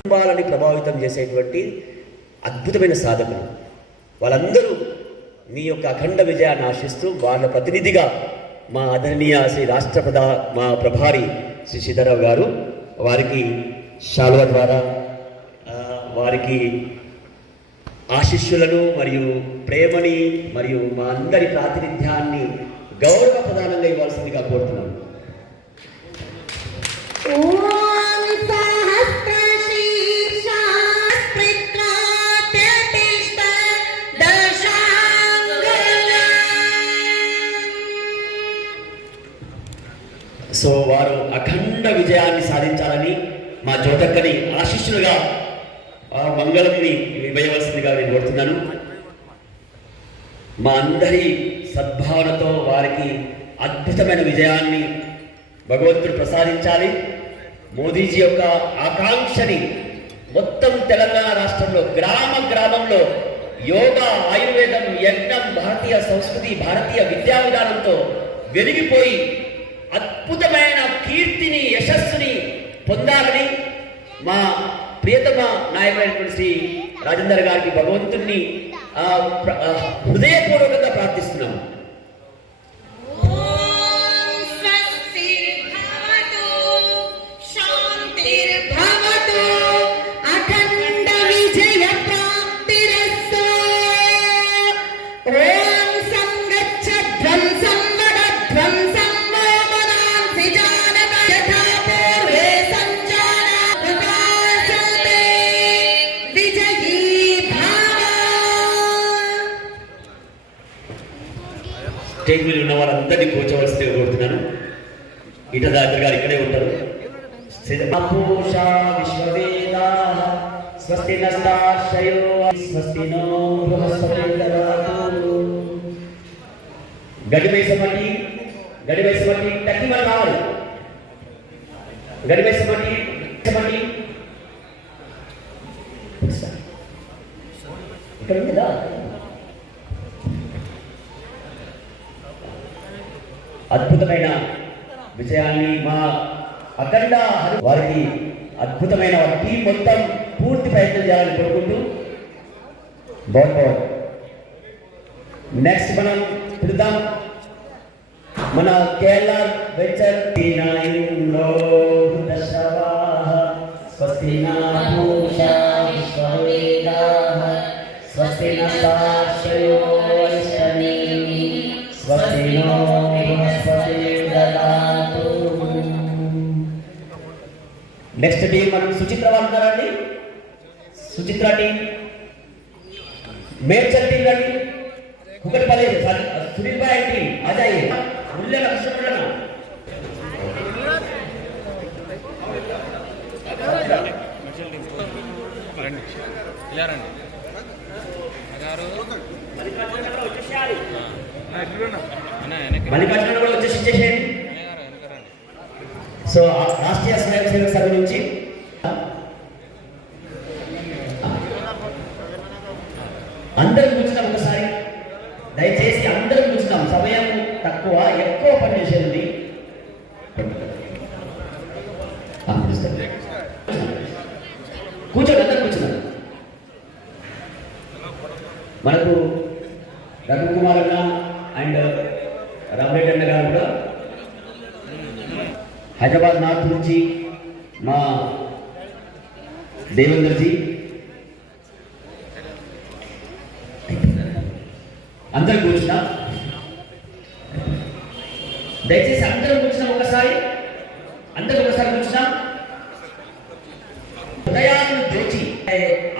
కుటుంబాలని ప్రభావితం చేసేటువంటి అద్భుతమైన సాధకులు. వాళ్ళందరూ మీ యొక్క అఖండ విజయాన్ని ఆశిస్తూ వాళ్ళ ప్రతినిధిగా మా ఆదరణీయ శ్రీ రాష్ట్ర ప్రధా మా ప్రభారి శ్రీ సీతారావు గారు వారికి శాలువ ద్వారా వారికి ఆశిష్యులను మరియు ప్రేమని మరియు మా అందరి ప్రాతినిధ్యాన్ని గౌరవ ప్రధానంగా ఇవ్వాల్సిందిగా కోరుతున్నాను. సో వారు అఖండ విజయాన్ని సాధించాలని మా జ్యోతక్కని ఆశిష్యులుగా మంగళంని వేయవలసిందిగా నేను కోరుతున్నాను. మా అందరి సద్భావనతో వారికి అద్భుతమైన విజయాన్ని భగవంతుడు ప్రసాదించాలి. మోదీజీ యొక్క ఆకాంక్షని మొత్తం తెలంగాణ రాష్ట్రంలో గ్రామ గ్రామంలో యోగా ఆయుర్వేదం యజ్ఞం భారతీయ సంస్కృతి భారతీయ విద్యా విధానంతో వెలిగిపోయి అద్భుతమైన కీర్తిని యశస్సుని పొందాలని మా ప్రియతమ నాయకుడైనటువంటి శ్రీ రాజేందర్ గారికి భగవంతుణ్ణి ఆ, హృదయపూర్వకంగా ప్రార్థిస్తున్నాము. స్టేజ్ మీద ఉన్న వాళ్ళందరినీ కూర్చోవలసి కోరుతున్నాను. ఇటదాద్రి గారు ఇక్కడే ఉంటారు. స్వస్తి నస్తాశయో స్వస్తి నో బృహస్పతి దదాతు. గడి వేసమట్టి గడి వేసమట్టి టక్కి మనం కావాలి గడి వేసమట్టి వేసమట్టి ఇక్కడ ఉంది కదా అద్భుతమైన విజయాన్ని మా అఖండ వారికి అద్భుతమైన టీం మొత్తం పూర్తి ప్రయత్నం చేయాలని కోరుకుంటూ బాగుంది నెక్స్ట్ మనం పిలుద్దాం మన కేరళ వెంచర్ నెక్స్ట్ టీం మనం సుచిత్ర వాళ్ళు ఉన్నారండి. సుచిత్ర టీం మేడ్చల్ టీం రండి. ఒకటి సారీ సునీల్ భాయ్ టీం అజయ్ ముల్లె లక్ష్మణ మల్లికార్జున కూడా వచ్చేసి ఇచ్చేసేయండి. సో రాష్ట్రీయ స్వయం సేవక నుంచి అందరం కూర్చున్నాం ఒకసారి. దయచేసి అందరం కూర్చున్నాం. సమయం తక్కువ ఎక్కువ పని చేసేది కూర్చోండి అందరం కూర్చున్నాం. మనకు రఘుకుమార్ అన్న అండ్ రామరెడ్డి అన్న గారు కూడా హైదరాబాద్ నార్త్ నుంచి మా దేవేంద్రజీ అందరు కూర్చున్నా? దయచేసి అందరూ కూర్చున్నా ఒకసారి. అందరూ ఒకసారి కూర్చున్నా. హృదయాలను తెచ్చి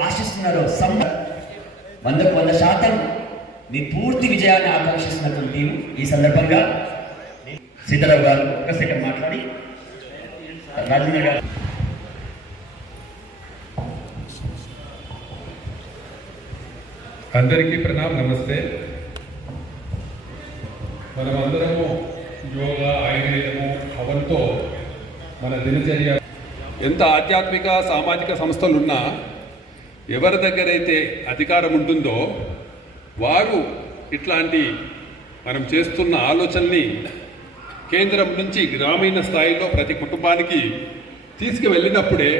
ఆశిస్తున్నారు? సమ్మ వందకు వంద శాతం మీ పూర్తి విజయాన్ని ఆకాంక్షిస్తున్నటువంటి ఈ సందర్భంగా సీతారావు గారు ఒక సెకండ్ మాట్లాడి అందరికీ ప్రణామ్ నమస్తే. మనమందరము యోగా ఆయుర్వేదము హవంతో మన దినచర్య ఎంత ఆధ్యాత్మిక సామాజిక సంస్థలున్నా ఎవరి దగ్గరైతే అధికారం ఉంటుందో వారు ఇట్లాంటి మనం చేస్తున్న ఆలోచనని కేంద్రం నుంచి గ్రామీణ స్థాయిలో ప్రతి కుటుంబానికి తీసుకువెళ్ళినప్పుడే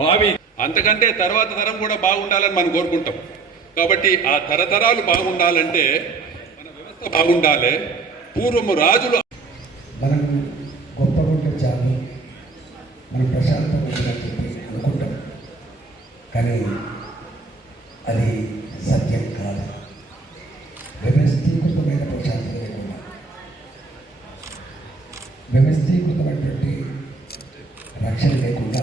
బావి అంతకంటే తర్వాత తరం కూడా బాగుండాలని మనం కోరుకుంటాం. కాబట్టి ఆ తరతరాలు బాగుండాలంటే మన వ్యవస్థ బాగుండాలి. పూర్వము రాజులు మనకు గొప్పగా ఉంటే చాలు మనం ప్రశాంతంగా ఉండాలని చెప్పి అనుకుంటాం. కానీ అది సత్యం కాదు వ్యవస్థీకృతమైన ప్రశాంతత లేకుండా వ్యవస్థీకృతమైనటువంటి రక్షణ లేకుండా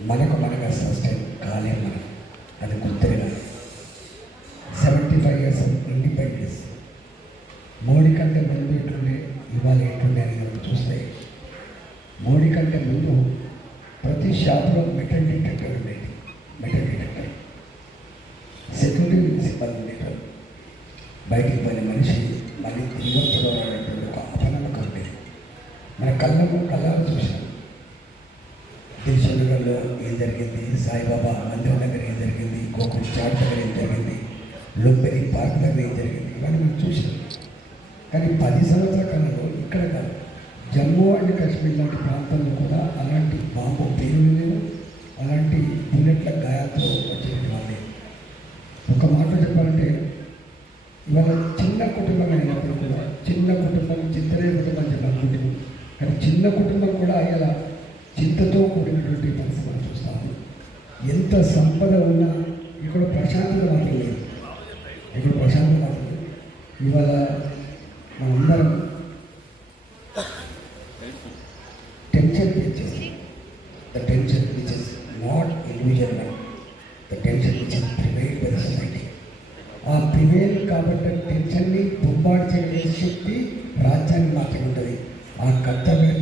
మనకు మనగా సస్టైన్ కాలేము మనం అది గుర్తుగా seventy five years independence Modi కంటే ముందు ఎట్లుండే ఇవాళ ఎట్లుండే అని మనం చూస్తే మోడీ కంటే ముందు ప్రతి షాప్లో మెటల్ డిటెక్టర్ ఉండేది. Metal detector. సెక్యూరిటీ సిబ్బంది ఉండేవారు. బయటికి మన కళ్ళము చూశాను చూసాం ఏం జరిగింది? సాయిబాబా మందిరం దగ్గర ఏం జరిగింది? గోకుల్ చాట్ దగ్గర ఏం జరిగింది? లుంబెరి పార్క్ దగ్గర ఏం జరిగింది? ఇవన్నీ మనం చూసాం కానీ పది సంవత్సరాల కాలంలో ఇక్కడ కాదు. జమ్మూ అండ్ కాశ్మీర్ లాంటి ప్రాంతంలో కూడా అలాంటి బాంబు పేరు లేదు. అలాంటి బుల్లెట్ల గాయాలతో వచ్చేటువంటి వాళ్ళే ఒక మాట చెప్పాలంటే ఇవాళ చిన్న కుటుంబం అయినప్పుడు కూడా చిన్న కుటుంబం చింతనే కానీ చిన్న కుటుంబం కూడా ఇలా చింతతో కూడినటువంటి పరిస్థితులు చూస్తాము ఎంత సంపద ఉన్నా ఇక్కడ ప్రశాంతత మాత్రం లేదు. ఇక్కడ ప్రశాంతత మాత్రం లేదు. ఇవాళ మనందరం టెన్షన్ తెచ్చేసి the tension which is not individual man the tension which is provide by the society ఆ ప్రివేల్ కాబట్టి టెన్షన్ని బొంబాటు చేయగలిగే శక్తి రాజ్యాన్ని మాత్రమే ఉంటుంది. ఆ కర్తవ్యాన్ని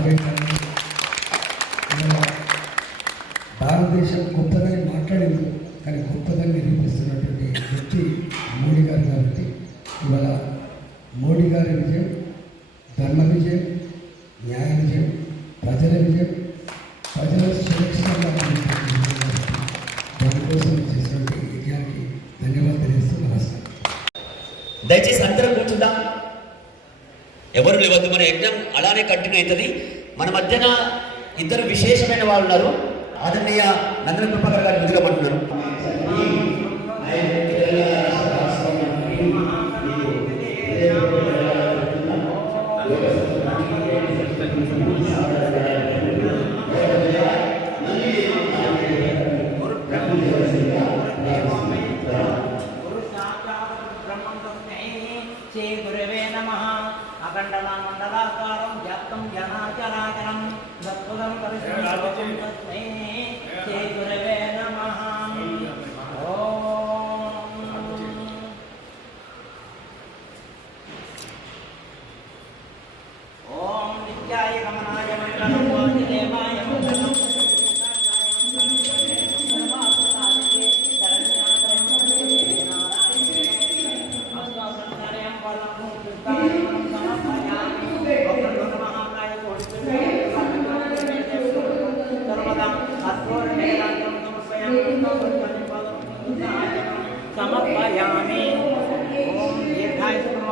ಆಗಬೇಕು ఎవరు లేవద్దు మన ఎగ్జామ్ అలానే కంటిన్యూ అవుతుంది. మన మధ్యన ఇద్దరు విశేషమైన వాళ్ళు ఉన్నారు ఆదరణీయ నందన కృపాకర్ గారు నిధులమంటున్నారు Thank you.